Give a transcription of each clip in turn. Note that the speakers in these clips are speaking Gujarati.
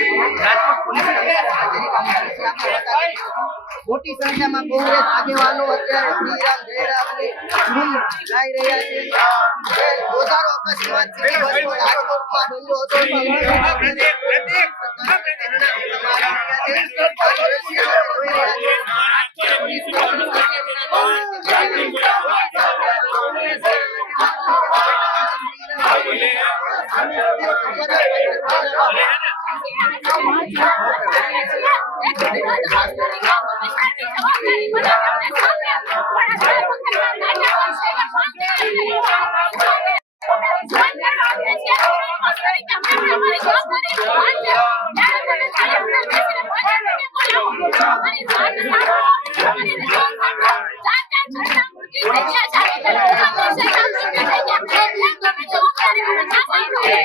રાજકોટ પોલીસ મોટી સંખ્યામાં કોંગ્રેસ આગેવાનો અત્યારે શ્રીરામ જયરામની ધૂમ ગાઈ રહ્યા છે. ગોધારો અકસ્માત છે રાજકોટમાં બન્યો હતો.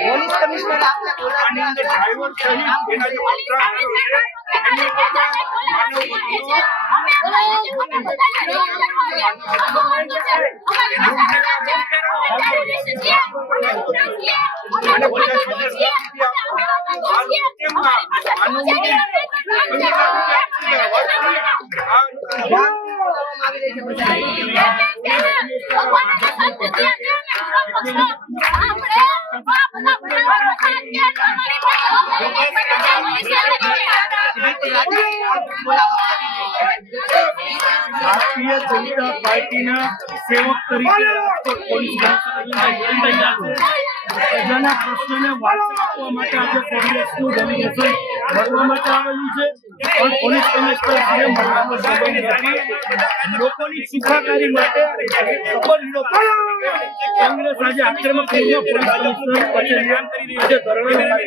પોલીસ કમિશનર આપને ભારતીય જનતા પાર્ટીના સેવક તરીકે રાજકોટ પોલીસ પ્રજાના પ્રશ્નોને વાચા આપવા માટે આજે કોંગ્રેસનું ડેલિગેશન મળવા માટે આવેલું છે. પણ પોલીસ કમિશનર સાહેબ મળવાનો સંબંધ નથી. લોકોની સુખાકારી માટે ખબર વિરોધ કોંગ્રેસ આજે આક્રમક થઈને પોલીસ કમિશનર કચેરી આજે ધરણા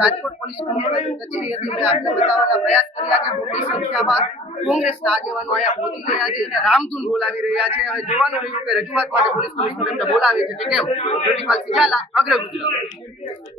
રાજકોટ પોલીસ કચેરી બતાવવાના પ્રયાસ કર્યા છે. મોટી સંખ્યામાં કોંગ્રેસના આગેવાનો અહીંયા પહોંચી ગયા છે અને રામધૂન બોલાવી રહ્યા છે. હવે જોવાનું રહ્યું કે રજૂઆત માટે પોલીસ કમિશનર બોલાવે છે કે કેમ. અગ્ર ગુજરાત.